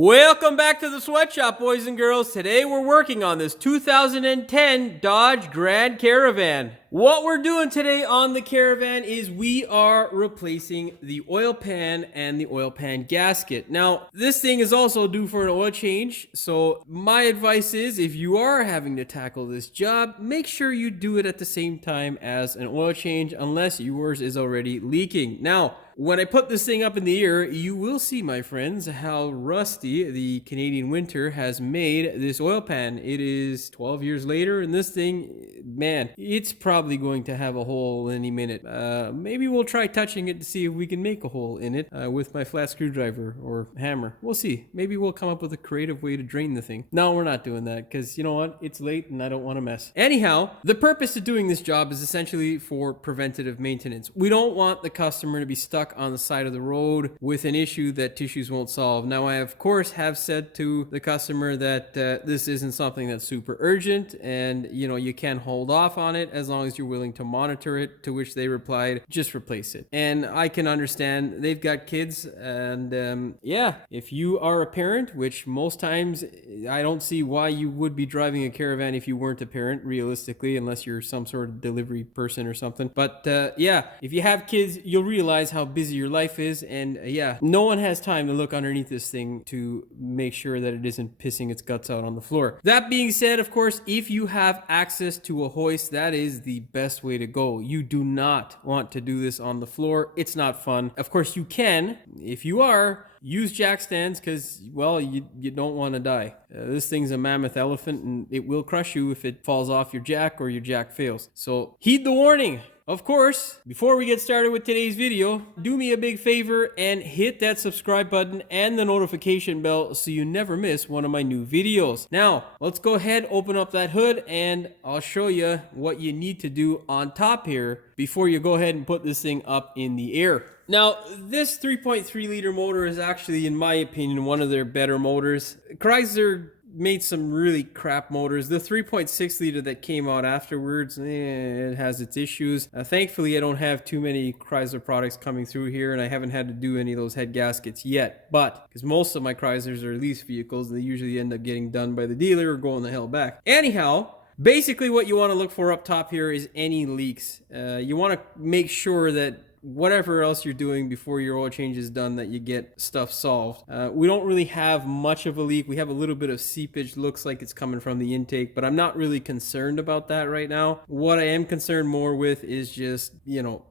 Welcome back to the sweatshop, boys and girls. Today we're working on this 2010 Dodge Grand Caravan. What we're doing today on the Caravan is we are replacing the oil pan and the oil pan gasket. Now, this thing is also due for an oil change, so my advice is if you are having to tackle this job, make sure you do it at the same time as an oil change unless yours is already leaking. Now, when I put this thing up in the air, you will see, my friends, how rusty the Canadian winter has made this oil pan. It is 12 years later, and this thing, man, it's probably going to have a hole any minute. Maybe we'll try touching it to see if we can make a hole in it with my flat screwdriver or hammer. We'll see. Maybe we'll come up with a creative way to drain the thing. No, we're not doing that because, you know what? It's late and I don't want to mess. Anyhow, the purpose of doing this job is essentially for preventative maintenance. We don't want the customer to be stuck on the side of the road with an issue that Tissues won't solve. Now, I of course have said to the customer that this isn't something that's super urgent and you can hold off on it as long as you're willing to monitor it, to which they replied, just replace it. And I can understand they've got kids, and yeah, if you are a parent, which most times I don't see why you would be driving a Caravan if you weren't a parent, realistically, unless you're some sort of delivery person or something. But yeah, if you have kids, you'll realize how busy your life is, and yeah, no one has time to look underneath this thing to make sure that it isn't pissing its guts out on the floor. That being said, of course, if you have access to a hoist, that is the best way to go. You do not want to do this on the floor. It's not fun. Of course, you can, if you are, use jack stands because, well, you don't want to die. This thing's a mammoth elephant and it will crush you if it falls off your jack or your jack fails. So heed the warning. Of course, before we get started with today's video, do me a big favor and hit that subscribe button and the notification bell so you never miss one of my new videos. Now, let's go ahead, open up that hood, and I'll show you what you need to do on top here before you go ahead and put this thing up in the air. Now, this 3.3 liter motor is actually, in my opinion, one of their better motors. Chrysler made some really crap motors. The 3.6 liter that came out afterwards, it has its issues. Thankfully, I don't have too many Chrysler products coming through here, and I haven't had to do any of those head gaskets yet. But, because most of my Chryslers are lease vehicles, they usually end up getting done by the dealer or going the hell back. Anyhow, basically what you want to look for up top here is any leaks. You want to make sure that whatever else you're doing before your oil change is done, that you get stuff solved. We don't really have much of a leak. We have a little bit of seepage, looks like it's coming from the intake, but I'm not really concerned about that right now. What I am concerned more with is just,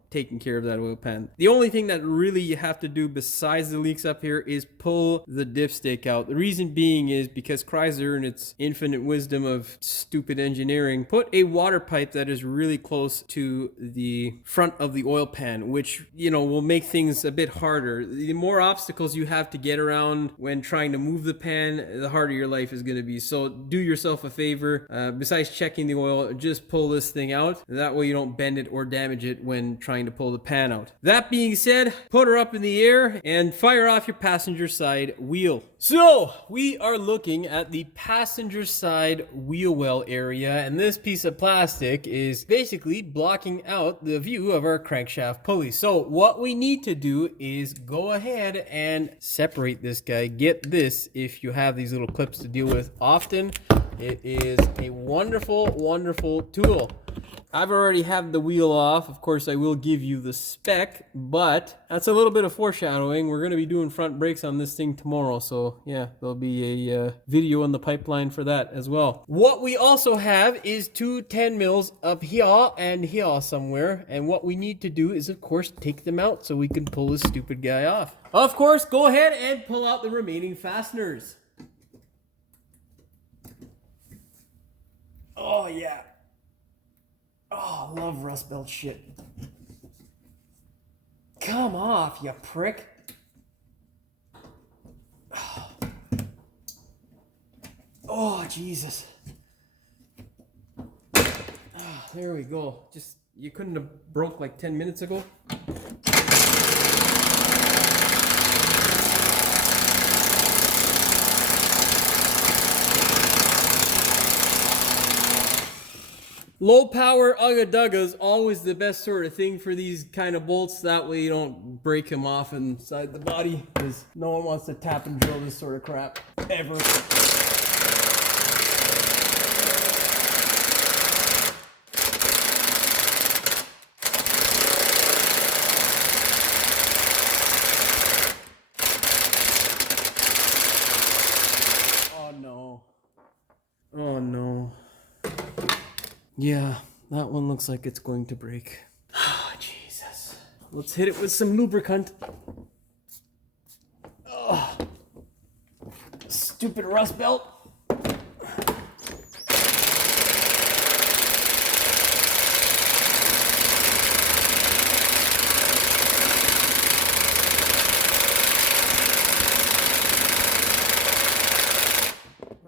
taking care of that oil pan. The only thing that really you have to do besides the leaks up here is pull the dipstick out. The reason being is because Chrysler, in its infinite wisdom of stupid engineering, put a water pipe that is really close to the front of the oil pan, which, will make things a bit harder. The more obstacles you have to get around when trying to move the pan, the harder your life is going to be. So do yourself a favor. Besides checking the oil, just pull this thing out. That way you don't bend it or damage it when trying to pull the pan out. That being said, put her up in the air and fire off your passenger side wheel. So we are looking at the passenger side wheel well area, and this piece of plastic is basically blocking out the view of our crankshaft pulley. So what we need to do is go ahead and separate this guy. Get this if you have these little clips to deal with often. It is a wonderful, wonderful tool. I've already had the wheel off. Of course, I will give you the spec, but that's a little bit of foreshadowing. We're going to be doing front brakes on this thing tomorrow, so yeah, there'll be a video in the pipeline for that as well. What we also have is two 10 mils of here and here somewhere, and what we need to do is, of course, take them out so we can pull this stupid guy off. Of course, go ahead and pull out the remaining fasteners. Oh, yeah. Oh, I love rust belt shit. Come off, you prick. Oh, Jesus. Oh, there we go. Just, you couldn't have broke like 10 minutes ago? Low power Ugga Dugga is always the best sort of thing for these kind of bolts. That way you don't break them off inside the body, because no one wants to tap and drill this sort of crap ever. Oh no. Oh no. Yeah, that one looks like it's going to break. Oh, Jesus. Let's hit it with some lubricant. Oh, stupid rust belt.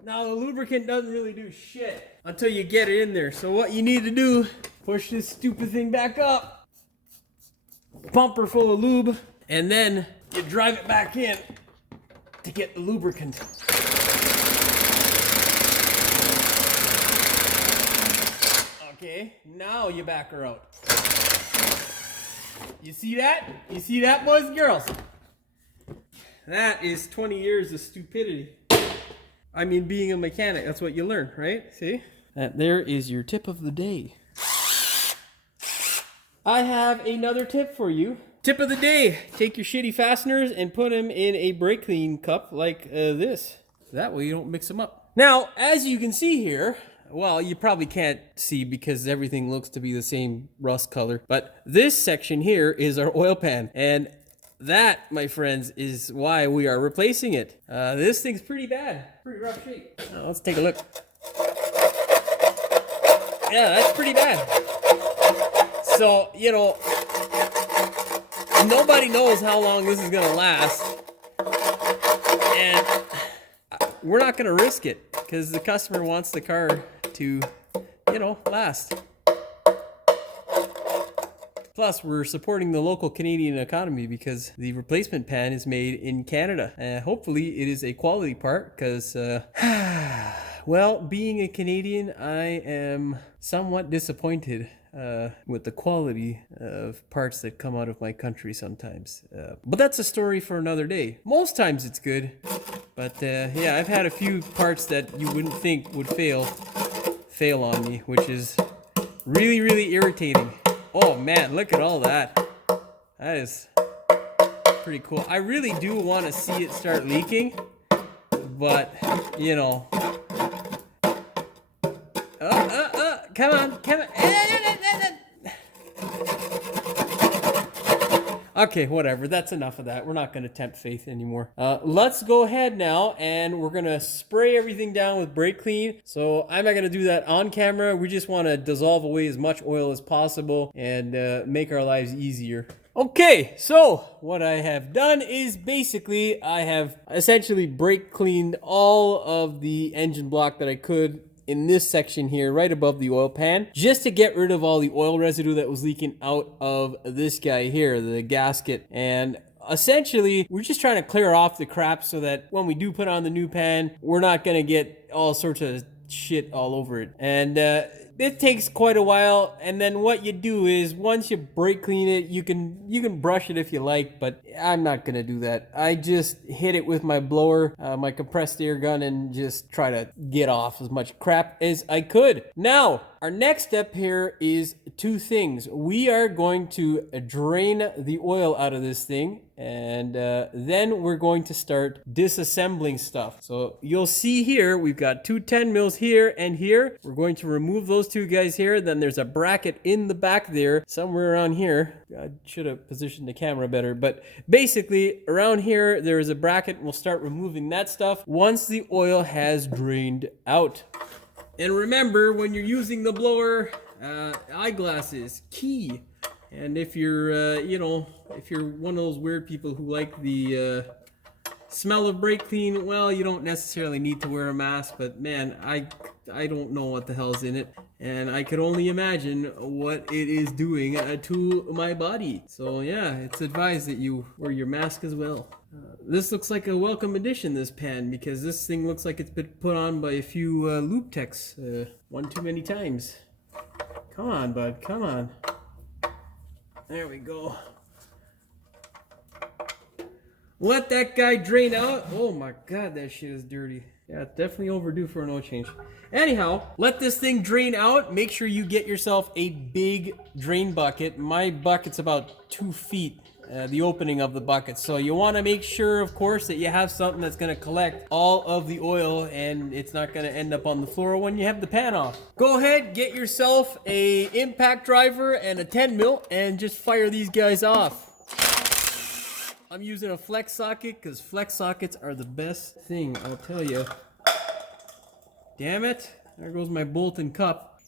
Now the lubricant doesn't really do shit until you get it in there. So what you need to do, push this stupid thing back up, pump her full of lube, and then you drive it back in to get the lubricant. Okay, now you back her out. You see that? You see that, boys and girls? That is 20 years of stupidity. I mean, being a mechanic, that's what you learn, right? See? That there is your tip of the day. I have another tip for you. Tip of the day. Take your shitty fasteners and put them in a brake clean cup like this. That way you don't mix them up. Now, as you can see here, well, you probably can't see because everything looks to be the same rust color, but this section here is our oil pan, and that, my friends, is why we are replacing it. This thing's pretty bad. Pretty rough shape. Let's take a look. Yeah, that's pretty bad. So, you know, nobody knows how long this is gonna last. And we're not gonna risk it because the customer wants the car to, you know, last. Plus, we're supporting the local Canadian economy because the replacement pan is made in Canada. Hopefully, it is a quality part because, well, being a Canadian, I am somewhat disappointed with the quality of parts that come out of my country sometimes. But that's a story for another day. Most times it's good, but yeah, I've had a few parts that you wouldn't think would fail on me, which is really, really irritating. Oh man, look at all that. That is pretty cool. I really do want to see it start leaking, but you know. Come on. Okay, whatever. That's enough of that. We're not going to tempt faith anymore. Let's go ahead now, and we're going to spray everything down with brake clean. So I'm not going to do that on camera. We just want to dissolve away as much oil as possible and make our lives easier. Okay, so what I have done is basically I have essentially brake cleaned all of the engine block that I could in this section here, right above the oil pan, just to get rid of all the oil residue that was leaking out of this guy here, the gasket. And essentially, we're just trying to clear off the crap so that when we do put on the new pan, we're not gonna get all sorts of shit all over it. And it takes quite a while, and then what you do is once you brake clean it, you can brush it if you like, but I'm not gonna do that. I just hit it with my blower, my compressed air gun, and just try to get off as much crap as I could. Now, our next step here is two things. We are going to drain the oil out of this thing, and then we're going to start disassembling stuff. So you'll see here, we've got two 10 mils here and here. We're going to remove those two guys here. Then there's a bracket in the back there, somewhere around here. I should have positioned the camera better, but basically around here, there is a bracket. We'll start removing that stuff once the oil has drained out. And remember, when you're using the blower, eyeglasses, key. And if you're, you know, if you're one of those weird people who like the smell of brake clean, well, you don't necessarily need to wear a mask, but man, I don't know what the hell's in it. And I could only imagine what it is doing to my body. So yeah, it's advised that you wear your mask as well. This looks like a welcome addition, this pan, because this thing looks like it's been put on by a few lube techs one too many times. Come on, bud. Come on. There we go. Let that guy drain out. Oh my god, that shit is dirty. Yeah, definitely overdue for an oil change. Anyhow, let this thing drain out. Make sure you get yourself a big drain bucket. My bucket's about 2 feet, the opening of the bucket. So you want to make sure, of course, that you have something that's going to collect all of the oil and it's not going to end up on the floor when you have the pan off. Go ahead, get yourself a impact driver and a 10 mil and just fire these guys off. I'm using a flex socket because flex sockets are the best thing, I'll tell you. Damn it. There goes my bolt and cup.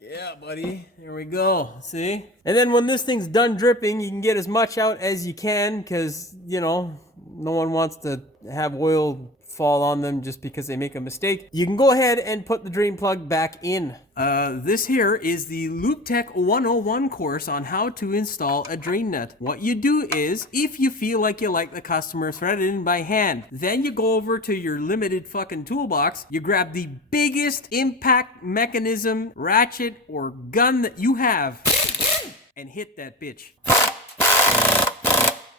Yeah, buddy. There we go. See? And then when this thing's done dripping, you can get as much out as you can because, you know, no one wants to have oil fall on them just because they make a mistake. You can go ahead and put the drain plug back in. This here is the Lube Tech 101 course on how to install a drain nut. What you do is, if you feel like you like the customer, thread it in by hand. Then you go over to your limited fucking toolbox, you grab the biggest impact mechanism, ratchet, or gun that you have, and hit that bitch.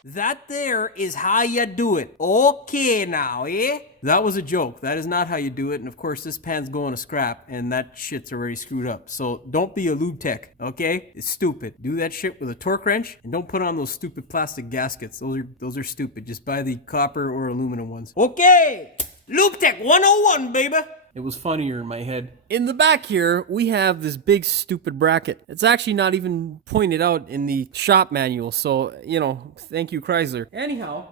That there is how you do it. Okay now, eh? That was a joke. That is not how you do it. And of course, this pan's going to scrap and that shit's already screwed up. So don't be a lube tech, okay? It's stupid. Do that shit with a torque wrench and don't put on those stupid plastic gaskets. Those are stupid. Just buy the copper or aluminum ones. Okay! Lube Tech 101, baby! It was funnier in my head. In the back here, we have this big stupid bracket. It's actually not even pointed out in the shop manual. So, you know, thank you, Chrysler. Anyhow,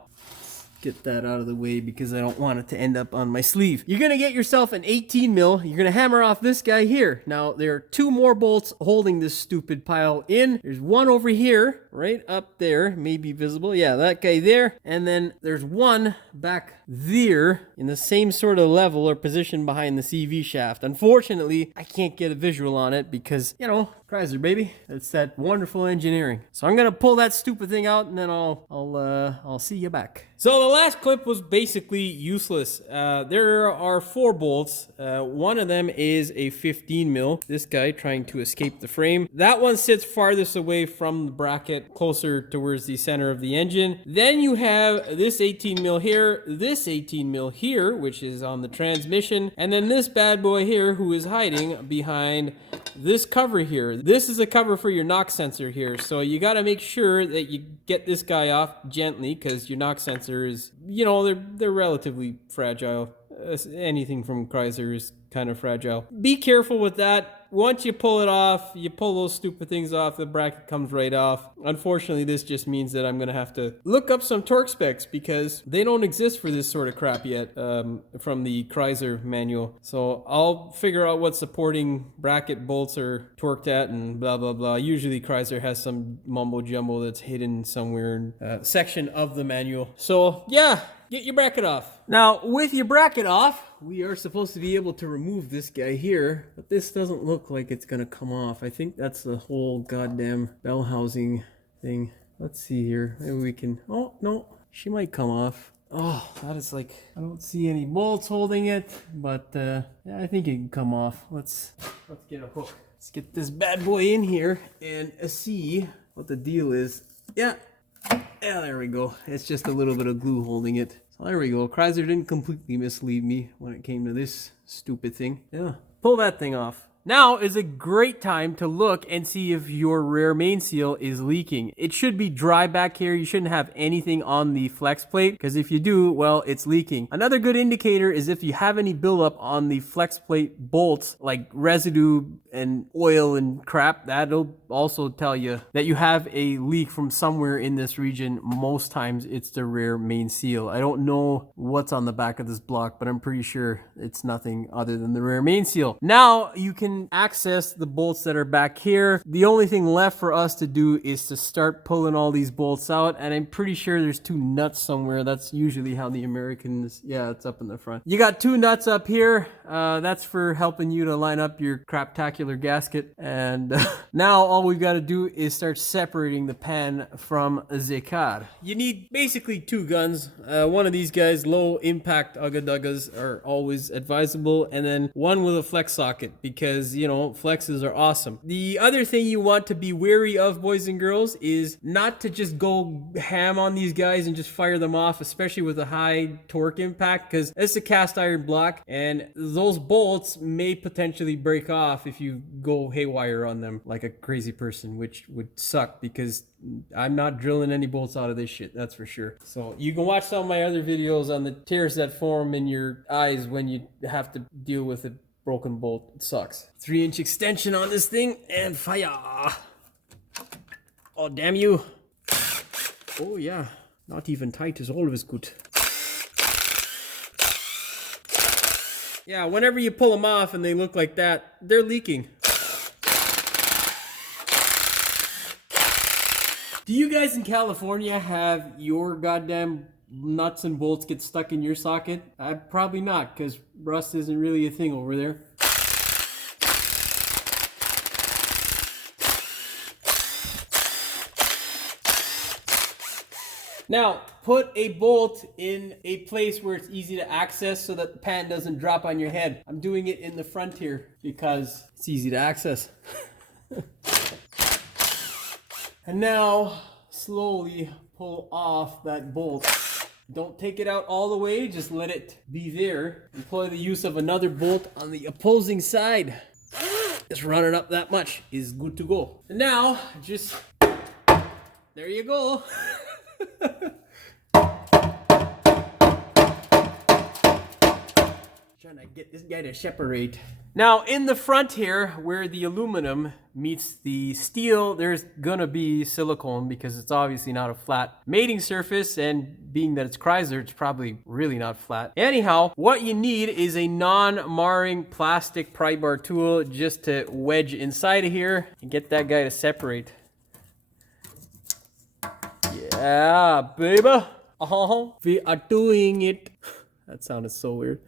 get that out of the way because I don't want it to end up on my sleeve. You're gonna get yourself an 18 mil. You're gonna hammer off this guy here. Now, there are 2 more bolts holding this stupid pile in. There's one over here, right up there, maybe visible. Yeah, that guy there. And then there's one back there in the same sort of level or position behind the CV shaft. Unfortunately, I can't get a visual on it because, you know, Chrysler, baby. It's that wonderful engineering. So I'm gonna pull that stupid thing out and then I'll see you back. So the last clip was basically useless. There are 4 bolts. One of them is a 15 mil. This guy trying to escape the frame. That one sits farthest away from the bracket, closer towards the center of the engine. Then you have this 18 mil here, this 18 mil here, which is on the transmission, and then this bad boy here who is hiding behind this cover here. This is a cover for your knock sensor here. So you got to make sure that you get this guy off gently because your knock sensor is, you know, they're relatively fragile. Anything from Chrysler is kind of fragile. Be careful with that. Once you pull it off, you pull those stupid things off, the bracket comes right off. Unfortunately, this just means that I'm going to have to look up some torque specs because they don't exist for this sort of crap yet from the Chrysler manual. So I'll figure out what supporting bracket bolts are torqued at and blah, blah, blah. Usually Chrysler has some mumbo jumbo that's hidden somewhere in a section of the manual. So yeah, get your bracket off. Now, with your bracket off, we are supposed to be able to remove this guy here, but this doesn't look like it's gonna come off. I think that's the whole goddamn bell housing thing. Let's see here. Maybe we can... Oh, no. She might come off. Oh, that is like... I don't see any bolts holding it, but yeah, I think it can come off. Let's get a hook. Let's get this bad boy in here and see what the deal is. Yeah. Yeah, there we go. It's just a little bit of glue holding it. So there we go. Chrysler didn't completely mislead me when it came to this stupid thing. Yeah. Pull that thing off. Now is a great time to look and see if your rear main seal is leaking. It should be dry back here. You shouldn't have anything on the flex plate because if you do, well, it's leaking. Another good indicator is if you have any buildup on the flex plate bolts, like residue and oil and crap, that'll also tell you that you have a leak from somewhere in this region. Most times it's the rear main seal. I don't know what's on the back of this block, but I'm pretty sure it's nothing other than the rear main seal. Now you can access the bolts that are back here. The only thing left for us to do is to start pulling all these bolts out, and I'm pretty sure there's 2 nuts somewhere. That's usually how the Americans, yeah, it's up in the front. You got 2 nuts up here. That's for helping you to line up your craptacular gasket. And now all we've got to do is start separating the pan from the car. You need basically 2 guns. One of these guys, low impact ugga-duggas, are always advisable, and then one with a flex socket because because, you know, flexes are awesome. The other thing you want to be wary of, boys and girls, is not to just go ham on these guys and just fire them off, especially with a high torque impact, because it's a cast iron block and those bolts may potentially break off if you go haywire on them like a crazy person, which would suck because I'm not drilling any bolts out of this shit, that's for sure. So you can watch some of my other videos on the tears that form in your eyes when you have to deal with a broken bolt. It sucks. 3-inch extension on this thing and fire. Oh, damn you. Oh yeah, not even tight is always good. Yeah, whenever you pull them off and they look like that, they're leaking. Do you guys in California have your goddamn nuts and bolts get stuck in your socket? Probably not, because rust isn't really a thing over there. Now, put a bolt in a place where it's easy to access so that the pan doesn't drop on your head. I'm doing it in the front here because it's easy to access. And now, slowly pull off that bolt. Don't take it out all the way, just let it be there. Employ the use of another bolt on the opposing side. Just run it up that much is good to go. And now, just, there you go. Trying to get this guy to separate. Now in the front here, where the aluminum meets the steel, there's gonna be silicone because it's obviously not a flat mating surface, and being that it's Chrysler, it's probably really not flat. Anyhow, what you need is a non-marring plastic pry bar tool just to wedge inside of here and get that guy to separate. Yeah, baby. We are doing it. That sounded so weird.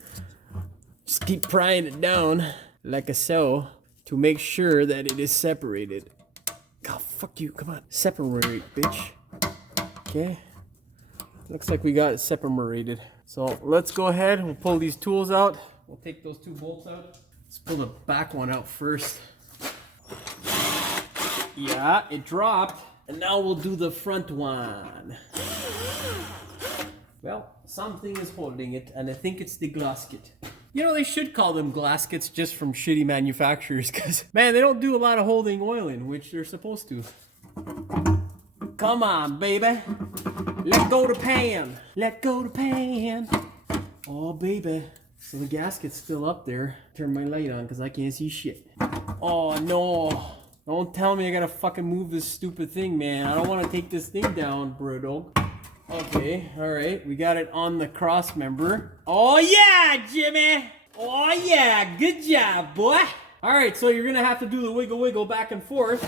Just keep prying it down like a so to make sure that it is separated. God, fuck you. Come on. Separate, bitch. Okay. Looks like we got it separated. So let's go ahead. We'll pull these tools out. We'll take those two bolts out. Let's pull the back one out first. Yeah, it dropped. And now we'll do the front one. Well, something is holding it, and I think it's the gasket. You know, they should call them gaskets just from shitty manufacturers, because, man, they don't do a lot of holding oil in, which they're supposed to. Come on, baby. Let go the pan. Let go the pan. Oh, baby. So the gasket's still up there. Turn my light on, because I can't see shit. Oh, no. Don't tell me I gotta fucking move this stupid thing, man. I don't want to take this thing down, bro dog. Okay, alright. We got it on the cross member. Oh yeah, Jimmy! Oh yeah, good job, boy! Alright, so you're gonna have to do the wiggle back and forth.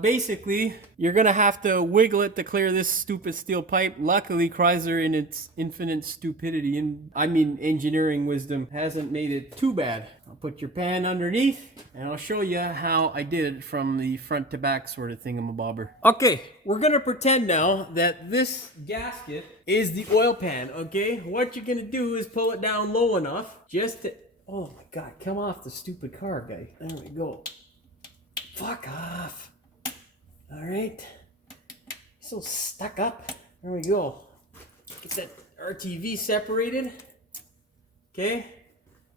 Basically, you're gonna have to wiggle it to clear this stupid steel pipe. Luckily, Chrysler, in its infinite stupidity, and I mean engineering wisdom, hasn't made it too bad. I'll put your pan underneath, and I'll show you how I did it from the front to back sort of thingamabobber. Okay, we're gonna pretend now that this gasket is the oil pan, okay? What you're gonna do is pull it down low enough just to... Oh my god, come off the stupid car, guy. There we go. Fuck off. Alright. So stuck up. There we go. Get that RTV separated. Okay.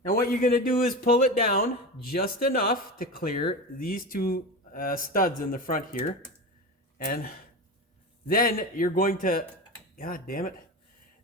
And what you're going to do is pull it down just enough to clear these two studs in the front here. And then you're going to... God damn it.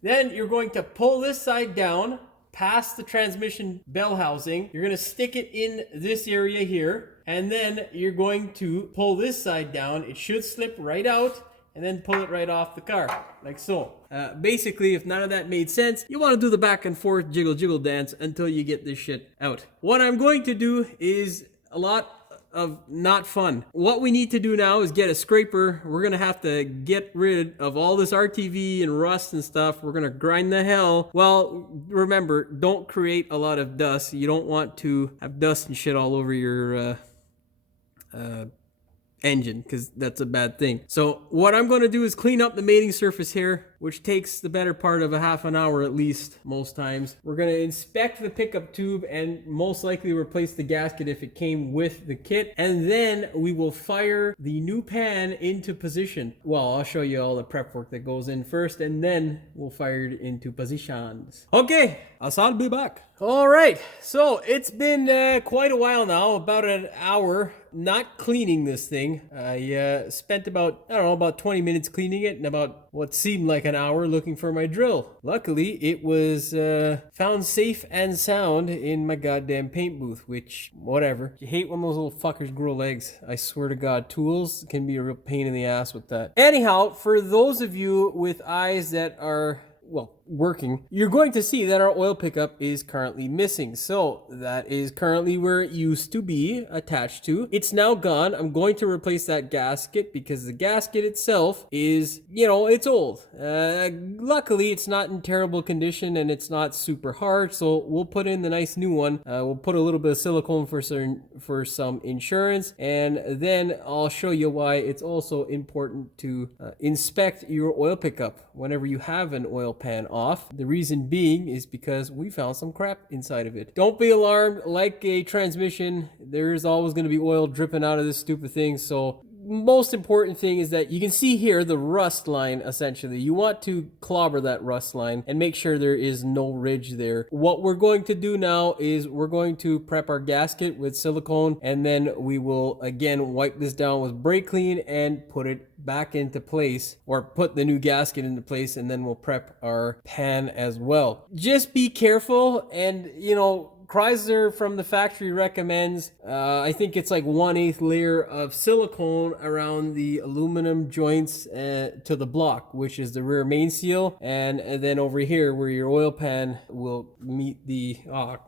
Then you're going to pull this side down past the transmission bell housing. You're going to stick it in this area here. And then you're going to pull this side down. It should slip right out, and then pull it right off the car, like so. Basically, if none of that made sense, you want to do the back and forth jiggle dance until you get this shit out. What I'm going to do is a lot of not fun. What we need to do now is get a scraper. We're going to have to get rid of all this RTV and rust and stuff. We're going to grind the hell. Well, remember, don't create a lot of dust. You don't want to have dust and shit all over your engine, because that's a bad thing. So what I'm going to do is clean up the mating surface here, which takes the better part of a half an hour at least most times. We're going to inspect the pickup tube and most likely replace the gasket if it came with the kit, and then we will fire the new pan into position. Well, I'll show you all the prep work that goes in first, and then we'll fire it into positions. Okay, I'll be back. All right, so it's been quite a while now, about an hour not cleaning this thing. I spent about 20 minutes cleaning it and about what seemed like an hour looking for my drill. Luckily, it was found safe and sound in my goddamn paint booth, which, whatever. You hate when those little fuckers grow legs. I swear to God, tools can be a real pain in the ass with that. Anyhow, for those of you with eyes that are, well, working, you're going to see that our oil pickup is currently missing. So that is currently where it used to be attached to. It's now gone. I'm going to replace that gasket because the gasket itself is, it's old. Luckily, it's not in terrible condition and it's not super hard. So we'll put in the nice new one. We'll put a little bit of silicone for some insurance, and then I'll show you why it's also important to inspect your oil pickup whenever you have an oil pan off. The reason being is because we found some crap inside of it. Don't be alarmed. Like a transmission, there's always going to be oil dripping out of this stupid thing. So most important thing is that you can see here the rust line. Essentially, you want to clobber that rust line and make sure there is no ridge there. What we're going to do now is we're going to prep our gasket with silicone, and then we will again wipe this down with brake clean and put it back into place, or put the new gasket into place, and then we'll prep our pan as well. Just be careful, and Chrysler from the factory recommends, I think it's like 1/8 layer of silicone around the aluminum joints to the block, which is the rear main seal. And then over here where your oil pan will meet the,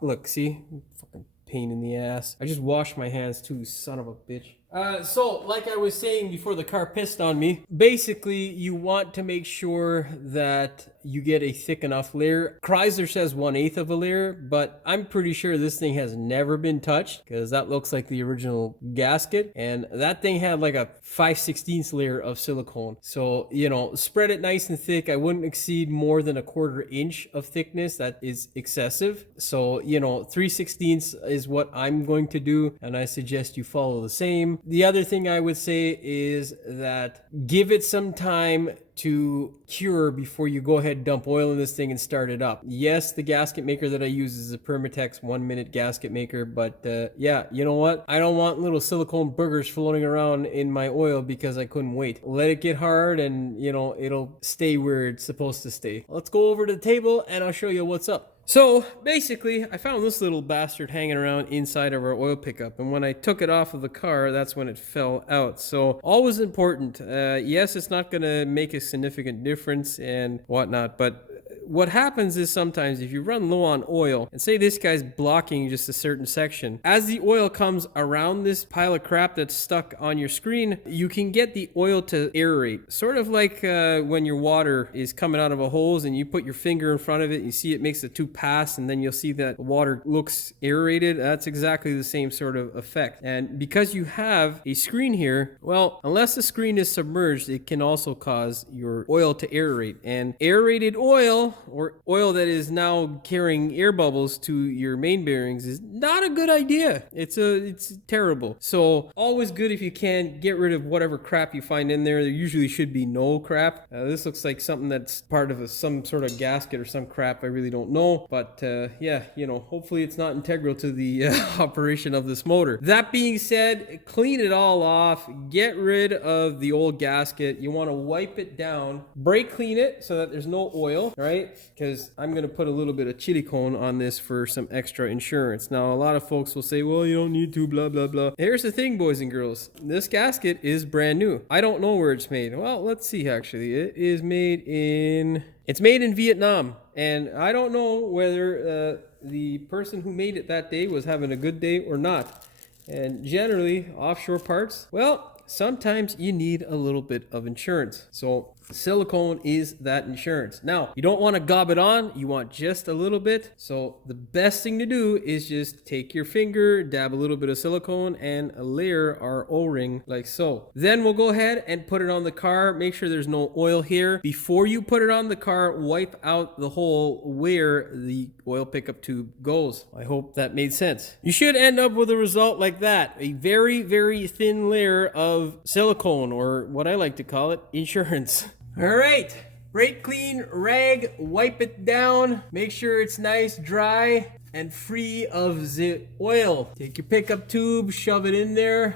look, see? Fucking pain in the ass. I just washed my hands too, son of a bitch. So, like I was saying before the car pissed on me, basically you want to make sure that you get a thick enough layer. Chrysler says 1/8 of a layer, but I'm pretty sure this thing has never been touched because that looks like the original gasket, and that thing had like a 5/16 layer of silicone. So, spread it nice and thick. I wouldn't exceed more than 1/4 inch of thickness. That is excessive. So, 3/16 is what I'm going to do, and I suggest you follow the same. The other thing I would say is that give it some time to cure before you go ahead and dump oil in this thing and start it up. Yes, the gasket maker that I use is a Permatex 1-minute gasket maker, but yeah, you know what? I don't want little silicone boogers floating around in my oil because I couldn't wait. Let it get hard and, it'll stay where it's supposed to stay. Let's go over to the table and I'll show you what's up. So basically, I found this little bastard hanging around inside of our oil pickup, and when I took it off of the car, that's when it fell out. So always important. Yes, it's not going to make a significant difference and whatnot, but what happens is sometimes if you run low on oil, and say this guy's blocking just a certain section, as the oil comes around this pile of crap that's stuck on your screen, you can get the oil to aerate. Sort of like when your water is coming out of a hose and you put your finger in front of it, and you see it makes the tube pass, and then you'll see that water looks aerated. That's exactly the same sort of effect. And because you have a screen here, well, unless the screen is submerged, it can also cause your oil to aerate. And aerated oil, or oil that is now carrying air bubbles to your main bearings, is not a good idea. It's terrible. So always good if you can get rid of whatever crap you find in there. There usually should be no crap. This looks like something that's part of some sort of gasket or some crap. I really don't know, but yeah, hopefully it's not integral to the operation of this motor. That being said, clean it all off. Get rid of the old gasket. You want to wipe it down, brake clean it so that there's no oil, right? Because I'm going to put a little bit of chili cone on this for some extra insurance. Now, a lot of folks will say, well, you don't need to, blah, blah, blah. Here's the thing, boys and girls. This gasket is brand new. I don't know where it's made. Well, let's see, actually. It's made in Vietnam. And I don't know whether the person who made it that day was having a good day or not. And generally, offshore parts, well, sometimes you need a little bit of insurance. So Silicone is that insurance. Now, you don't want to gob it on. You want just a little bit. So the best thing to do is just take your finger, dab a little bit of silicone, and layer our O-ring like so. Then we'll go ahead and put it on the car. Make sure there's no oil here. Before you put it on the car, wipe out the hole where the oil pickup tube goes. I hope that made sense. You should end up with a result like that. A very, very thin layer of silicone, or what I like to call it, insurance. All right, brake clean rag, wipe it down, make sure it's nice, dry, and free of the oil. Take your pickup tube, shove it in there.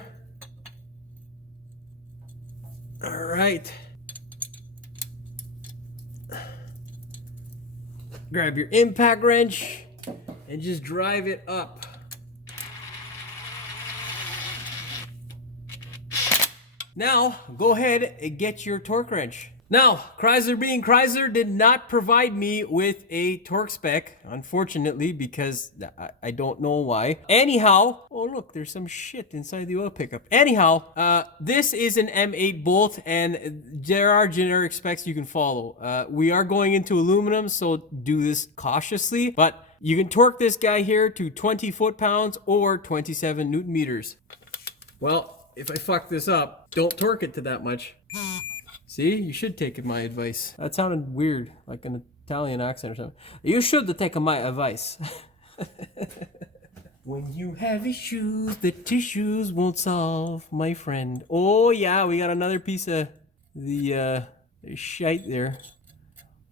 All right. Grab your impact wrench and just drive it up. Now, go ahead and get your torque wrench. Now, Chrysler being Chrysler did not provide me with a torque spec, unfortunately, because I don't know why. Anyhow, oh look, there's some shit inside the oil pickup. Anyhow, this is an M8 bolt, and there are generic specs you can follow. We are going into aluminum, so do this cautiously, but you can torque this guy here to 20 foot-pounds or 27 Newton meters. Well, if I fuck this up, don't torque it to that much. See, you should take my advice. That sounded weird, like an Italian accent or something. You should take my advice. When you have issues, the tissues won't solve, my friend. Oh yeah, we got another piece of the shite there.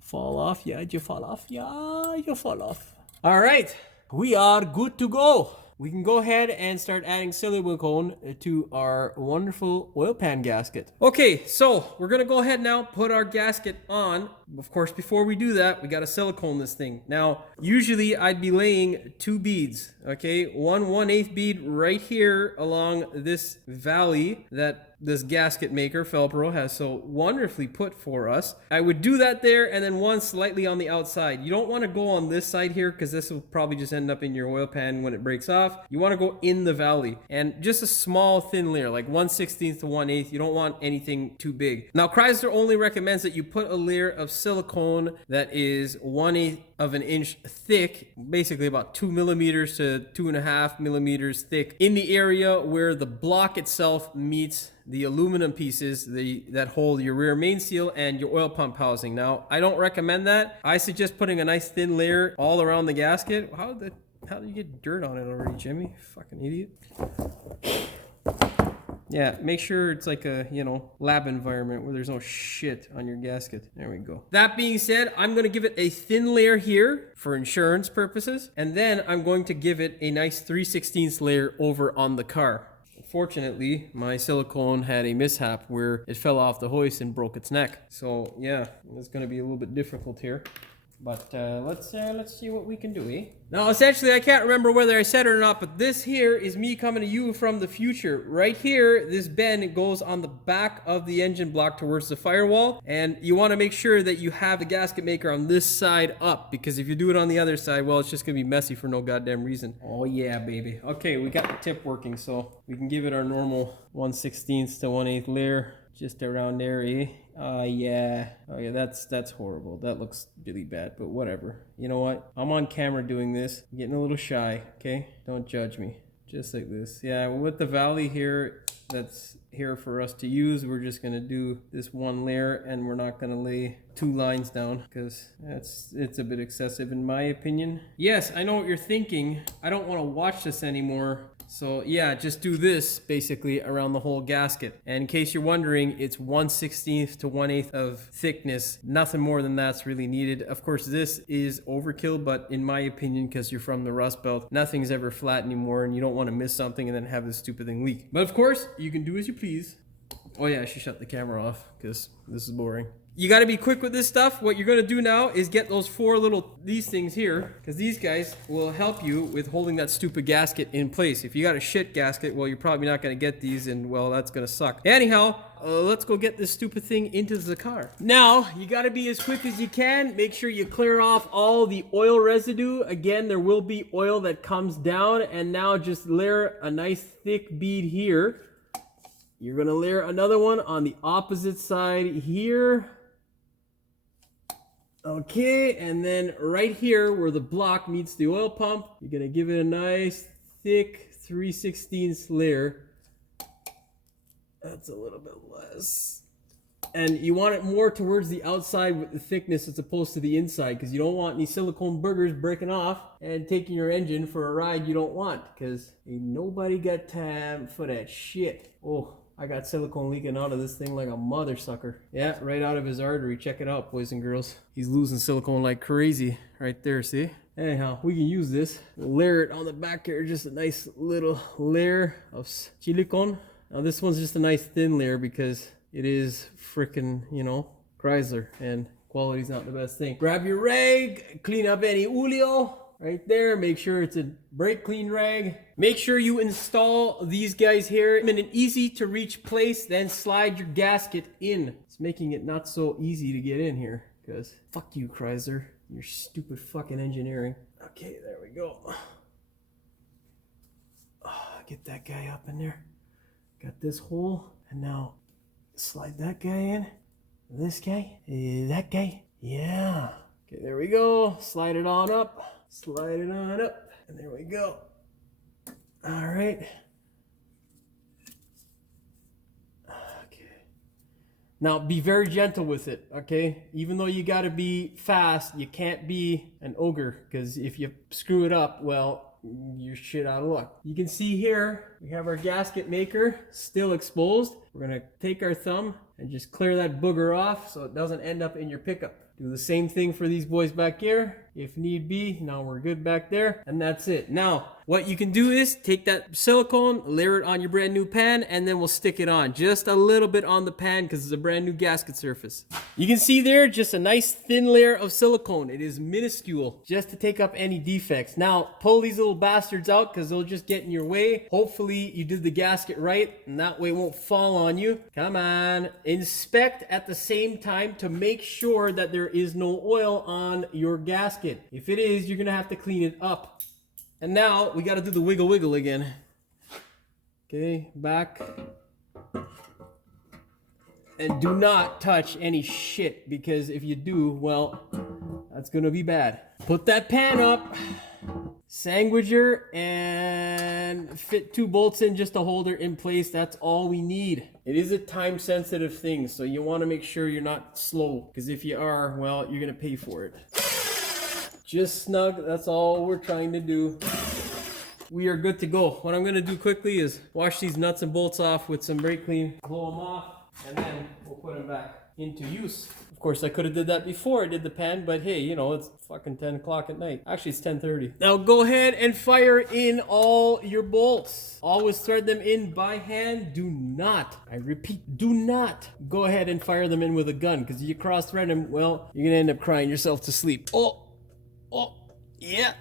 Fall off? Yeah, did you fall off? Yeah, you fall off. All right, we are good to go. We can go ahead and start adding silicone to our wonderful oil pan gasket. Okay, so we're gonna go ahead now, put our gasket on. Of course, before we do that, we gotta silicone this thing. Now, usually I'd be laying 2 beads, okay? 1/8 bead right here along this valley that this gasket maker, fel-Pro, has so wonderfully put for us. I would do that there, and then one slightly on the outside. You don't want to go on this side here because this will probably just end up in your oil pan when it breaks off. You want to go in the valley, and just a small thin layer, like 1/16 to 1/8. You don't want anything too big. Now, Chrysler only recommends that you put a layer of silicone that is 1/8 of an inch thick, basically about 2 millimeters to 2.5 millimeters thick, in the area where the block itself meets the aluminum pieces that hold your rear main seal and your oil pump housing. Now, I don't recommend that. I suggest putting a nice thin layer all around the gasket. How did you get dirt on it already, Jimmy? Fucking idiot. Yeah, make sure it's like a, lab environment where there's no shit on your gasket. There we go. That being said, I'm going to give it a thin layer here for insurance purposes. And then I'm going to give it a nice 3/16 layer over on the car. Fortunately, my silicone had a mishap where it fell off the hoist and broke its neck. So yeah, it's going to be a little bit difficult here. But let's see what we can do, eh? Now, essentially, I can't remember whether I said it or not, but this here is me coming to you from the future. Right here, this bend goes on the back of the engine block towards the firewall, and you want to make sure that you have the gasket maker on this side up, because if you do it on the other side, well, it's just going to be messy for no goddamn reason. Oh yeah, baby. Okay, we got the tip working, so we can give it our normal 1/16 to 1/8 layer. Just around there, eh? Yeah. Oh yeah, that's horrible. That looks really bad, but whatever. You know what? I'm on camera doing this. I'm getting a little shy, okay? Don't judge me. Just like this. Yeah, with the valley here, that's here for us to use, we're just gonna do this one layer, and we're not gonna lay 2 lines down because it's a bit excessive in my opinion. Yes, I know what you're thinking. I don't want to watch this anymore. So yeah, just do this basically around the whole gasket. And in case you're wondering, it's 1/16 to 1/8 of thickness. Nothing more than that's really needed. Of course, this is overkill, but in my opinion, because you're from the Rust Belt, nothing's ever flat anymore, and you don't want to miss something and then have this stupid thing leak. But of course, you can do as you please. Oh yeah, I should shut the camera off because this is boring. You got to be quick with this stuff. What you're going to do now is get those 4 these things here, because these guys will help you with holding that stupid gasket in place. If you got a shit gasket, well, you're probably not going to get these, and well, that's going to suck. Anyhow, let's go get this stupid thing into the car. Now, you got to be as quick as you can. Make sure you clear off all the oil residue. Again, there will be oil that comes down, and now just layer a nice thick bead here. You're going to layer another one on the opposite side here. Okay, and then right here where the block meets the oil pump, you're gonna give it a nice thick 3/16 layer. That's a little bit less. And you want it more towards the outside with the thickness as opposed to the inside, because you don't want any silicone burgers breaking off and taking your engine for a ride you don't want, because ain't nobody got time for that shit. Oh, I got silicone leaking out of this thing like a mother sucker. Yeah, right out of his artery. Check it out, boys and girls. He's losing silicone like crazy right there, see? Anyhow, we can use this. Layer it on the back here, just a nice little layer of silicone. Now this one's just a nice thin layer because it is frickin', you know, Chrysler, and quality's not the best thing. Grab your rag, clean up any oleo right there. Make sure it's a brake clean rag. Make sure you install these guys here in an easy to reach place, then slide your gasket in. It's making it not so easy to get in here, because fuck you, Chrysler, your stupid fucking engineering. Okay, there we go. Get that guy up in there. Got this hole, and now slide that guy in. This guy, that guy. Yeah. Okay, there we go. Slide it on up. Slide it on up. And there we go. All right. Okay. Now be very gentle with it, okay? Even though you gotta be fast, you can't be an ogre, because if you screw it up, well, you're shit out of luck. You can see here, we have our gasket maker still exposed. We're gonna take our thumb and just clear that booger off so it doesn't end up in your pickup. Do the same thing for these boys back here, if need be. Now we're good back there, and that's it. Now, what you can do is take that silicone, layer it on your brand new pan, and then we'll stick it on. Just a little bit on the pan because it's a brand new gasket surface. You can see there, just a nice thin layer of silicone. It is minuscule, just to take up any defects. Now, pull these little bastards out because they'll just get in your way. Hopefully, you did the gasket right, and that way it won't fall on you. Come on. Inspect at the same time to make sure that there is no oil on your gasket. If it is, you're going to have to clean it up. And now we got to do the wiggle wiggle again. Okay, back. And do not touch any shit, because if you do, well, that's going to be bad. Put that pan up, sandwicher, and fit 2 bolts in just to hold her in place. That's all we need. It is a time sensitive thing, so you want to make sure you're not slow, because if you are, well, you're going to pay for it. Just snug, that's all we're trying to do. We are good to go. What I'm gonna do quickly is wash these nuts and bolts off with some brake clean, blow them off, and then we'll put them back into use. Of course, I could have did that before I did the pan, but hey, you know, it's fucking 10 o'clock at night. Actually, it's 10:30. Now go ahead and fire in all your bolts. Always thread them in by hand. Do not, I repeat, do not go ahead and fire them in with a gun, because if you cross thread them, well, you're gonna end up crying yourself to sleep. Oh, yeah.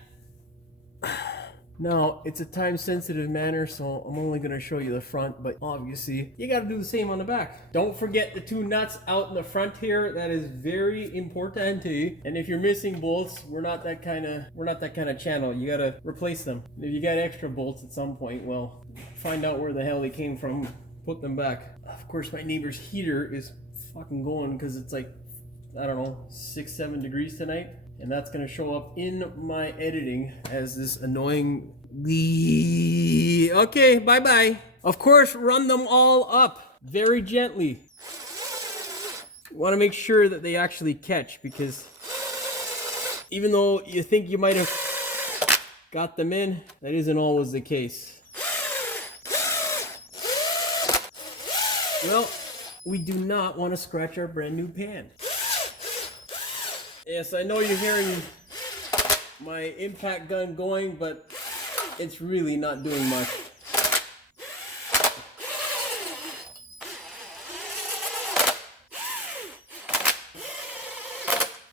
Now, it's a time-sensitive manner, so I'm only going to show you the front, but obviously, you got to do the same on the back. Don't forget the 2 nuts out in the front here. That is very important. And if you're missing bolts, we're not that kind of channel. You got to replace them. If you got extra bolts at some point, well, find out where the hell they came from, put them back. Of course, my neighbor's heater is fucking going because it's like, I don't know, 6-7 degrees tonight. And that's going to show up in my editing as this annoying... Okay, bye-bye. Of course, run them all up very gently. You want to make sure that they actually catch, because even though you think you might have got them in, that isn't always the case. Well, we do not want to scratch our brand new pan. Yes, I know you're hearing my impact gun going, but it's really not doing much.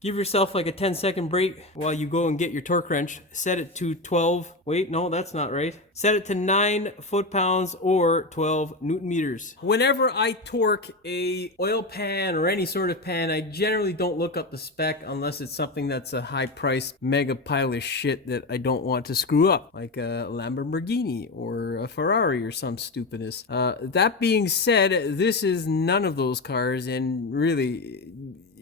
Give yourself like a 10-second break while you go and get your torque wrench. Set it to 12. Wait, no, that's not right. Set it to 9 foot-pounds or 12 newton meters. Whenever I torque a oil pan or any sort of pan, I generally don't look up the spec unless it's something that's a high-priced mega pile of shit that I don't want to screw up, like a Lamborghini or a Ferrari or some stupidness. That being said, this is none of those cars, and really,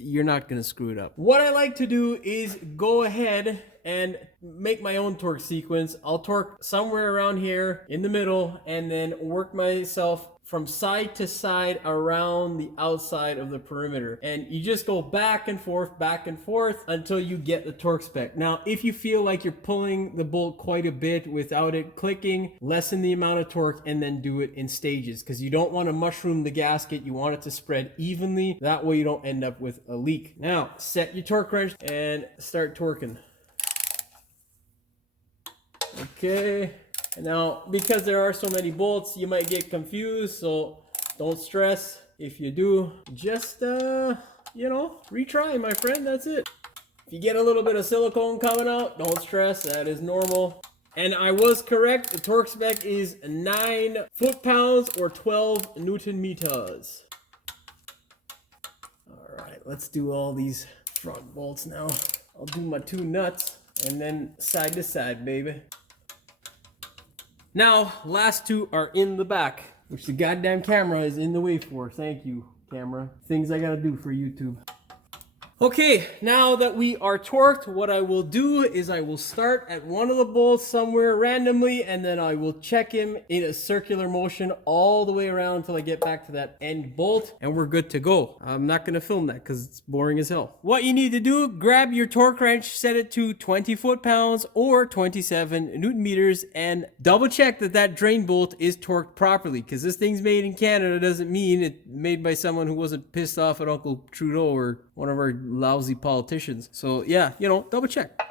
you're not gonna screw it up. What I like to do is go ahead and make my own torque sequence. I'll torque somewhere around here in the middle and then work myself from side to side around the outside of the perimeter. And you just go back and forth until you get the torque spec. Now, if you feel like you're pulling the bolt quite a bit without it clicking, lessen the amount of torque and then do it in stages, because you don't want to mushroom the gasket. You want it to spread evenly. That way you don't end up with a leak. Now, set your torque wrench and start torquing. Okay. And now, because there are so many bolts, you might get confused, so don't stress. If you do, just, you know, retry, my friend, that's it. If you get a little bit of silicone coming out, don't stress, that is normal. And I was correct, the torque spec is 9 foot-pounds or 12 Newton meters. All right, let's do all these front bolts now. I'll do my 2 nuts, and then side to side, baby. Now, last 2 are in the back, which the goddamn camera is in the way for. Thank you, camera. Things I gotta do for YouTube. Okay, now that we are torqued, what I will do is I will start at one of the bolts somewhere randomly, and then I will check him in a circular motion all the way around until I get back to that end bolt, and we're good to go. I'm not going to film that because it's boring as hell. What you need to do, grab your torque wrench, set it to 20 foot-pounds or 27 Newton meters, and double check that that drain bolt is torqued properly, because this thing's made in Canada doesn't mean it's made by someone who wasn't pissed off at Uncle Trudeau or one of our lousy politicians. So yeah, you know, double check.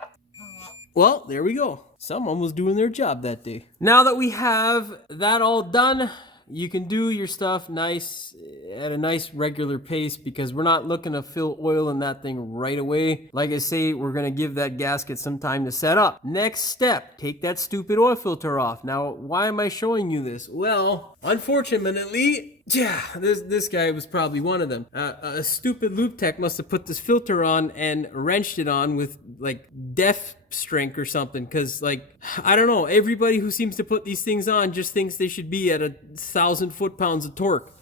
Well, there we go. Someone was doing their job that day. Now that we have that all done, you can do your stuff nice at a nice regular pace, because we're not looking to fill oil in that thing right away. Like I say, we're going to give that gasket some time to set up. Next step, take that stupid oil filter off. Now, why am I showing you this? Well, unfortunately, yeah, this guy was probably one of them. A stupid lube tech must have put this filter on and wrenched it on with like death strength or something, because like, I don't know, everybody who seems to put these things on just thinks they should be at 1,000 foot-pounds of torque.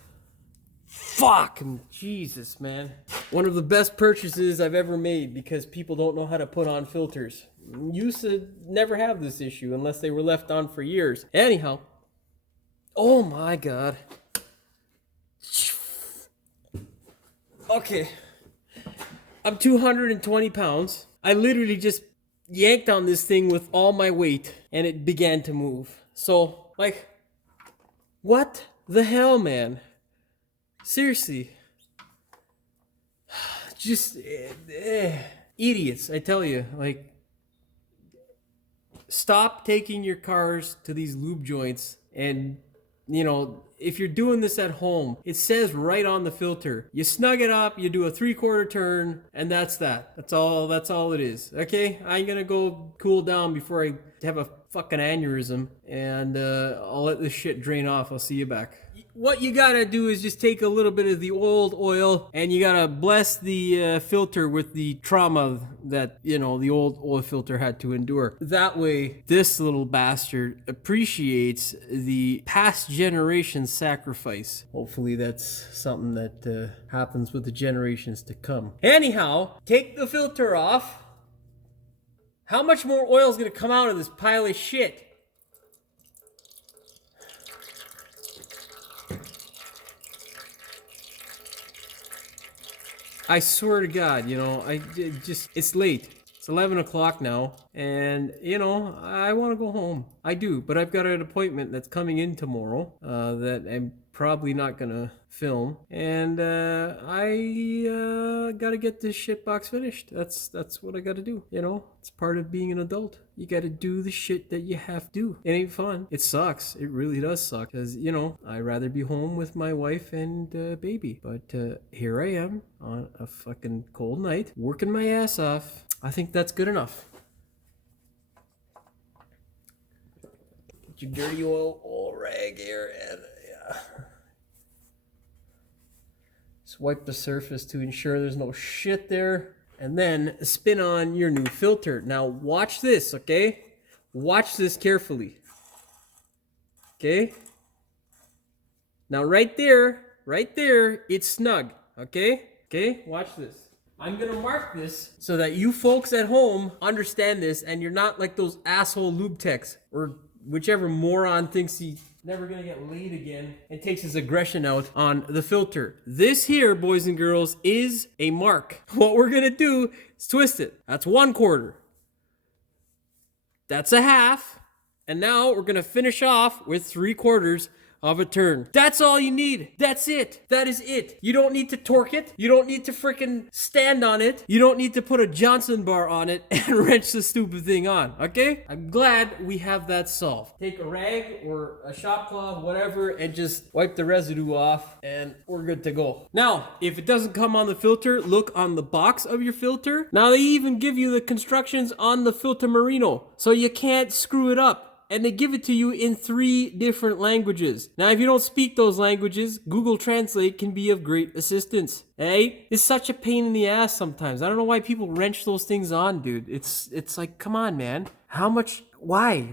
Fuck, Jesus, man. One of the best purchases I've ever made, because people don't know how to put on filters. Used to never have this issue unless they were left on for years. Anyhow, oh my god. Okay, I'm 220 pounds. I literally just yanked on this thing with all my weight and it began to move. So, like, what the hell, man? Seriously. Just, idiots, I tell you. Like, stop taking your cars to these lube joints and, you know, if you're doing this at home, it says right on the filter, you snug it up, you do a 3/4 turn, and that's that. That's all it is. Okay, I'm gonna go cool down before I have a fucking aneurysm, and I'll let this shit drain off. I'll see you back. What you gotta do is just take a little bit of the old oil and you gotta bless the filter with the trauma that, you know, the old oil filter had to endure. That way, this little bastard appreciates the past generation's sacrifice. Hopefully that's something that happens with the generations to come. Anyhow, take the filter off. How much more oil is gonna come out of this pile of shit? I swear to God, you know, it's late. It's 11 o'clock now, and, you know, I want to go home. I do, but I've got an appointment that's coming in tomorrow that I'm probably not going to film, and I got to get this shit box finished. That's what I got to do, you know? It's part of being an adult. You got to do the shit that you have to do. It ain't fun. It sucks. It really does suck, because, you know, I'd rather be home with my wife and baby, but here I am on a fucking cold night, working my ass off. I think that's good enough. Get your dirty oil rag here and yeah. Just wipe the surface to ensure there's no shit there. And then spin on your new filter. Now watch this, okay? Watch this carefully. Okay? Now right there, it's snug, okay? Okay, watch this. I'm gonna mark this so that you folks at home understand this and you're not like those asshole lube techs or whichever moron thinks he's never gonna get laid again and takes his aggression out on the filter. This here, boys and girls, is a mark. What we're gonna do is twist it. That's 1/4. That's a half. And now we're gonna finish off with 3/4 of a turn. That's all you need. That's it. That is it. You don't need to torque it. You don't need to freaking stand on it. You don't need to put a Johnson bar on it and wrench the stupid thing on, okay? I'm glad we have that solved. Take a rag or a shop cloth, whatever, and just wipe the residue off and we're good to go. Now, if it doesn't come on the filter, look on the box of your filter. Now they even give you the constructions on the filter merino, so you can't screw it up. And they give it to you in 3 different languages. Now, if you don't speak those languages, Google Translate can be of great assistance. Hey, it's such a pain in the ass sometimes. I don't know why people wrench those things on, dude. It's like, come on, man. How much? Why?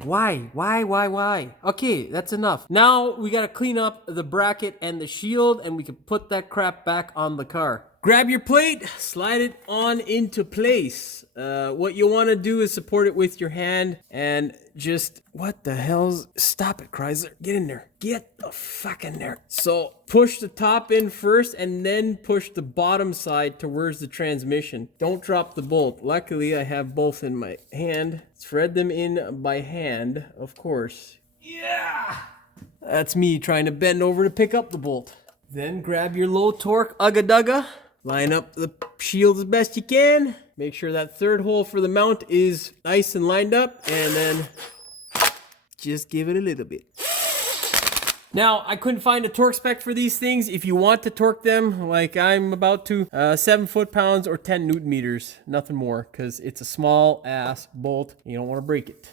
Okay, that's enough. Now we gotta clean up the bracket and the shield, and we can put that crap back on the car. Grab your plate, slide it on into place. What you want to do is support it with your hand and just, what the hell's, stop it, Chrysler, get in there, get the fuck in there. So push the top in first and then push the bottom side towards the transmission. Don't drop the bolt. Luckily I have both in my hand. Thread them in by hand, of course. Yeah! That's me trying to bend over to pick up the bolt. Then grab your low torque ugga-dugga. Line up the shield as best you can. Make sure that 3rd hole for the mount is nice and lined up. And then just give it a little bit. Now, I couldn't find a torque spec for these things. If you want to torque them, like I'm about to, 7 foot-pounds or 10 newton meters. Nothing more, because it's a small ass bolt. You don't want to break it.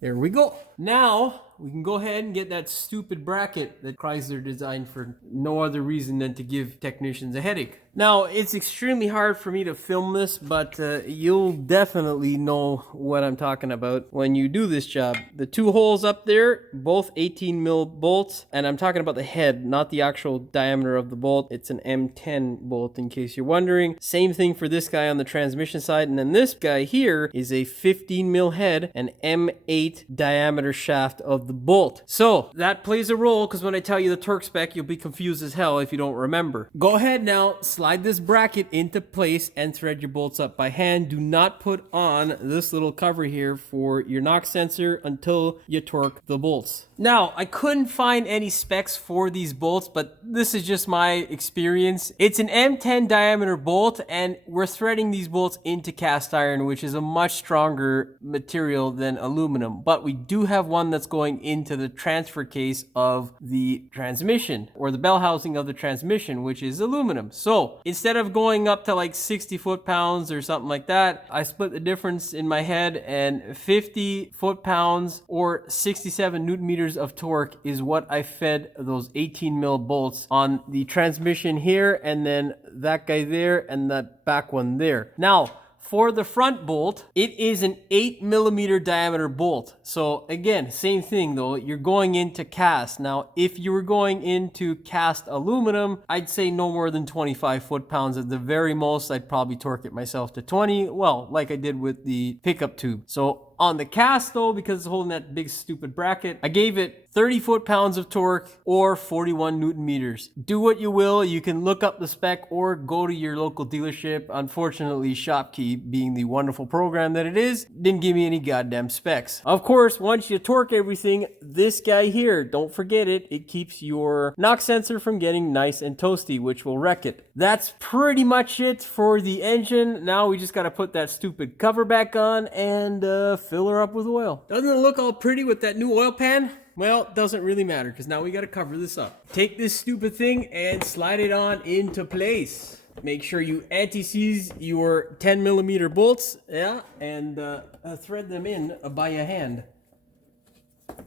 There we go. Now, we can go ahead and get that stupid bracket that Chrysler designed for no other reason than to give technicians a headache. Now, it's extremely hard for me to film this, but you'll definitely know what I'm talking about when you do this job. The 2 holes up there, both 18 mil bolts, and I'm talking about the head, not the actual diameter of the bolt. It's an M10 bolt, in case you're wondering. Same thing for this guy on the transmission side, and then this guy here is a 15 mil head and M8 diameter shaft of the bolt. So that plays a role, because when I tell you the torque spec, you'll be confused as hell if you don't remember. Go ahead now, slide this bracket into place and thread your bolts up by hand. Do not put on this little cover here for your knock sensor until you torque the bolts. Now, I couldn't find any specs for these bolts, but this is just my experience. It's an M10 diameter bolt, and we're threading these bolts into cast iron, which is a much stronger material than aluminum. But we do have one that's going into the transfer case of the transmission, or the bell housing of the transmission, which is aluminum. So instead of going up to like 60 foot-pounds or something like that, I split the difference in my head, and 50 foot-pounds or 67 newton meters of torque is what I fed those 18 mil bolts on the transmission here, and then that guy there, and that back one there. Now, for the front bolt, it is an 8 millimeter diameter bolt. So again, same thing though, you're going into cast. Now, if you were going into cast aluminum, I'd say no more than 25 foot-pounds at the very most. I'd probably torque it myself to 20, well, like I did with the pickup tube. So on the cast though, because it's holding that big stupid bracket, I gave it 30 foot-pounds of torque or 41 newton meters. Do what you will. You can look up the spec or go to your local dealership. Unfortunately, ShopKey, being the wonderful program that it is, didn't give me any goddamn specs. Of course, once you torque everything, this guy here, don't forget it, it keeps your knock sensor from getting nice and toasty, which will wreck it. That's pretty much it for the engine. Now we just gotta put that stupid cover back on and fill her up with oil. Doesn't it look all pretty with that new oil pan? Well, it doesn't really matter, because now we got to cover this up. Take this stupid thing and slide it on into place. Make sure you anti-seize your 10 millimeter bolts, yeah, and thread them in by your hand.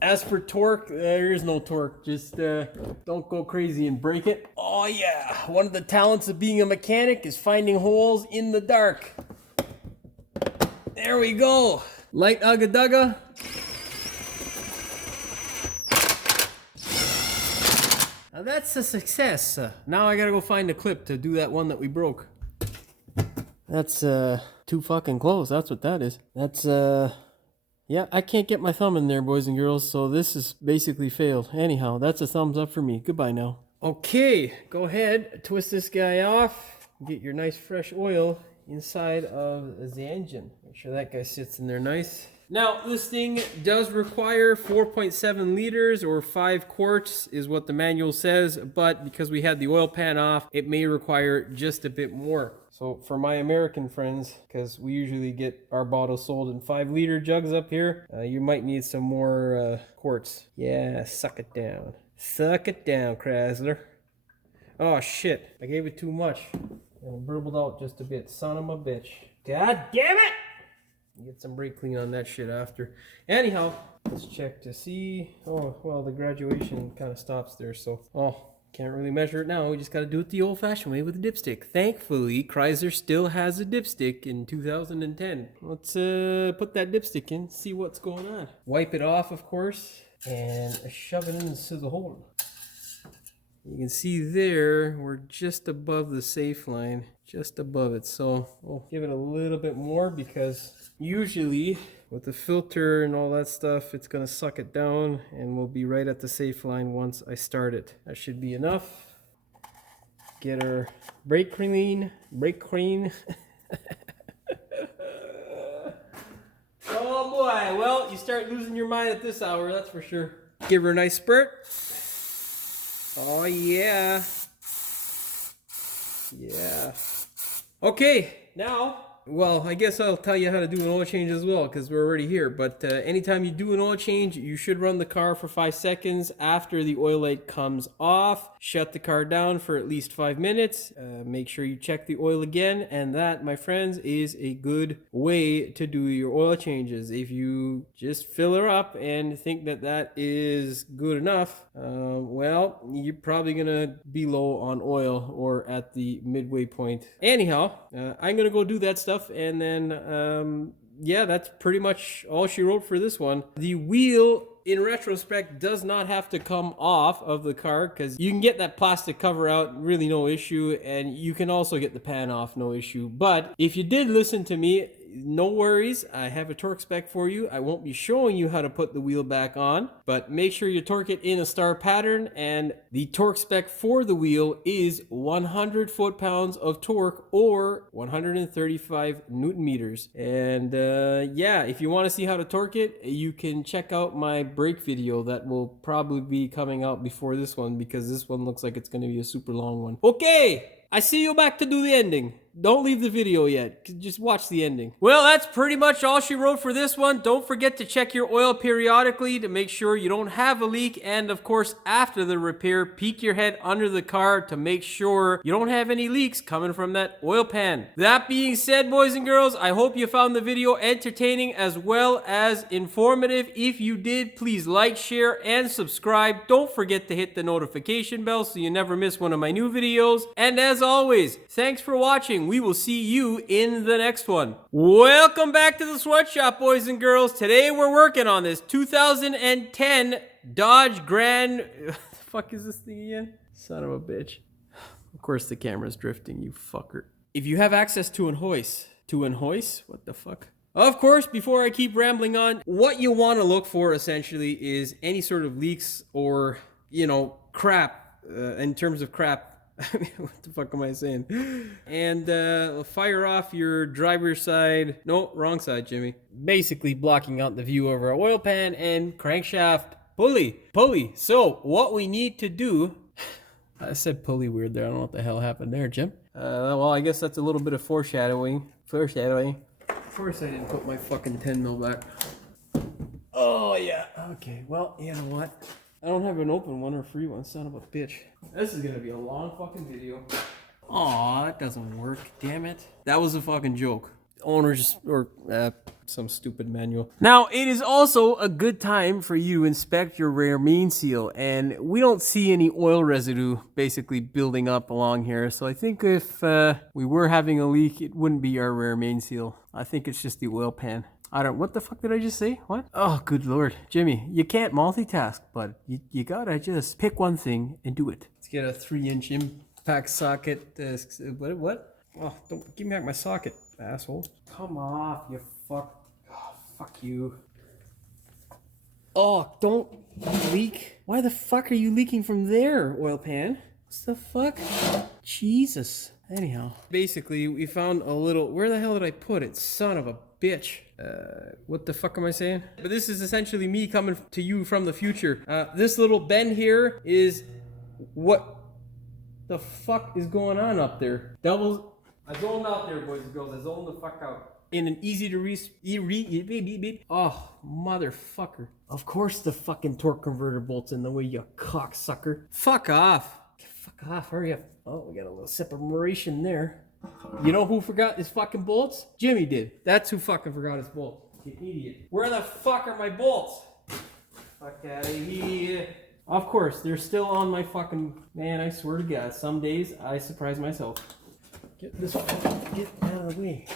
As for torque, there is no torque. Just don't go crazy and break it. Oh yeah, one of the talents of being a mechanic is finding holes in the dark. There we go. Light ugga-dugga. Now that's a success. Now I gotta go find a clip to do that one that we broke. That's too fucking close. That's what that is. That's yeah, I can't get my thumb in there, boys and girls, so this is basically failed. Anyhow, that's a thumbs up for me. Goodbye now. Okay, go ahead, twist this guy off. Get your nice fresh oil inside of the engine. Make sure that guy sits in there nice. Now, this thing does require 4.7 liters or 5 quarts is what the manual says, but because we had the oil pan off, it may require just a bit more. So for my American friends, because we usually get our bottles sold in 5-liter jugs up here, you might need some more quarts. Yeah, suck it down. Suck it down, Chrysler. Oh shit, I gave it too much. And it burbled out just a bit. Son of a bitch. God damn it! Get some brake clean on that shit after. Anyhow, let's check to see. Oh, well, the graduation kind of stops there, so... Oh, can't really measure it now. We just got to do it the old-fashioned way with a dipstick. Thankfully, Chrysler still has a dipstick in 2010. Let's put that dipstick in, see what's going on. Wipe it off, of course, and shove it into the hole. You can see there, we're just above the safe line, just above it. So we'll give it a little bit more because usually with the filter and all that stuff, it's going to suck it down and we'll be right at the safe line once I start it. That should be enough. Get our brake clean. Oh boy, well, you start losing your mind at this hour, that's for sure. Give her a nice spurt. Oh yeah. Yeah. Okay, now, well, I guess I'll tell you how to do an oil change as well because we're already here. But anytime you do an oil change, you should run the car for 5 seconds after the oil light comes off. Shut the car down for at least 5 minutes. Make sure you check the oil again. And that, my friends, is a good way to do your oil changes. If you just fill her up and think that that is good enough, well, you're probably going to be low on oil or at the midway point. Anyhow, I'm going to go do that stuff. And then, yeah, that's pretty much all she wrote for this one. The wheel, in retrospect, does not have to come off of the car because you can get that plastic cover out, really no issue. And you can also get the pan off, no issue. But if you did listen to me, no worries, I have a torque spec for you. I won't be showing you how to put the wheel back on, but make sure you torque it in a star pattern, and the torque spec for the wheel is 100 foot-pounds of torque or 135 newton meters. And yeah, if you want to see how to torque it, you can check out my brake video that will probably be coming out before this one because this one looks like it's going to be a super long one. Okay, I see you back to do the ending. Don't leave the video yet. Just watch the ending. Well, that's pretty much all she wrote for this one. Don't forget to check your oil periodically to make sure you don't have a leak. And of course, after the repair, peek your head under the car to make sure you don't have any leaks coming from that oil pan. That being said, boys and girls, I hope you found the video entertaining as well as informative. If you did, please like, share, and subscribe. Don't forget to hit the notification bell so you never miss one of my new videos. And as always, thanks for watching. We will see you in the next one. Welcome back to the sweatshop, boys and girls. Today we're working on this 2010 Dodge Grand... the fuck is this thing again? Son of a bitch. Of course the camera's drifting, you fucker. If you have access to an hoist... To an hoist? What the fuck? Of course, before I keep rambling on, what you want to look for essentially is any sort of leaks or, you know, crap. In terms of crap, what the fuck am I saying? And fire off your driver's side. No, wrong side, Jimmy. Basically blocking out the view of our oil pan and crankshaft pulley. So what we need to do... I said pulley weird there. I don't know what the hell happened there, Jim. Well, I guess that's a little bit of foreshadowing. Of course I didn't put my fucking 10 mil back. Oh, yeah. Okay, well, you know what? I don't have an open one or a free one, son of a bitch. This is gonna be a long fucking video. Aw, that doesn't work, damn it. That was a fucking joke. Owners, or some stupid manual. Now, it is also a good time for you to inspect your rear main seal, and we don't see any oil residue basically building up along here, so I think if we were having a leak, it wouldn't be our rear main seal. I think it's just the oil pan. What the fuck did I just say? What? Oh, good lord. Jimmy, you can't multitask, but you gotta just pick one thing and do it. Let's get a 3-inch impact socket. What? Oh, don't give me back my socket. asshole. Come off, you fuck. Oh, fuck you. Oh, don't leak. Why the fuck are you leaking from there, oil pan? What's the fuck? Jesus. Anyhow. Basically, we found a little... Where the hell did I put it? Son of a bitch. What the fuck am I saying? But this is essentially me coming to you from the future. This little bend here is... What the fuck is going on up there? Doubles... I zoned out there, boys and girls. I zoned the fuck out. In an easy to oh, motherfucker. Of course the fucking torque converter bolt's in the way, you cocksucker. Fuck off. Fuck off, hurry up. Oh, we got a little separation there. You know who forgot his fucking bolts? Jimmy did. That's who fucking forgot his bolts. You idiot. Where the fuck are my bolts? Fuck out of here. Of course, they're still on my fucking... Man, I swear to God, some days I surprise myself. Get this fucking... Get out of the way.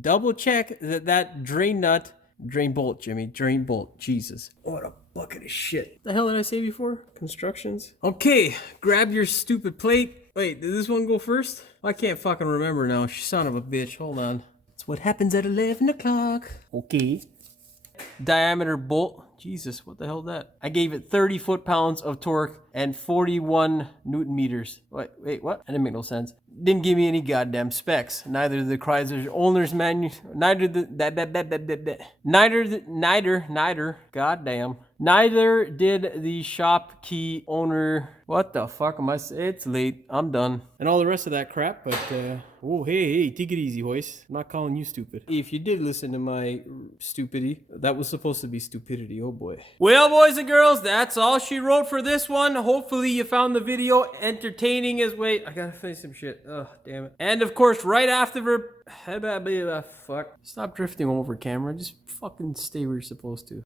Double check that drain nut, drain bolt, Jimmy, drain bolt. Jesus. What a bucket of shit. The hell did I say before? Constructions. Okay, grab your stupid plate. Wait, did this one go first? I can't fucking remember now. Son of a bitch. Hold on. That's what happens at 11 o'clock. Okay. Diameter bolt. Jesus, what the hell is that? I gave it 30 foot-pounds of torque and 41 Newton meters. Wait, what? That didn't make no sense. Didn't give me any goddamn specs. Neither the Chrysler owner's manual, neither did the shop key owner. What the fuck am I saying? It's late. I'm done. And all the rest of that crap, but, oh, hey, take it easy, Hoist. I'm not calling you stupid. If you did listen to my stupidity, that was supposed to be stupidity. Oh boy. Well, boys and girls, that's all she wrote for this one. Hopefully you found the video entertaining as... Wait, I gotta finish some shit. Oh, damn it. And of course, right after... Fuck. Stop drifting over camera. Just fucking stay where you're supposed to.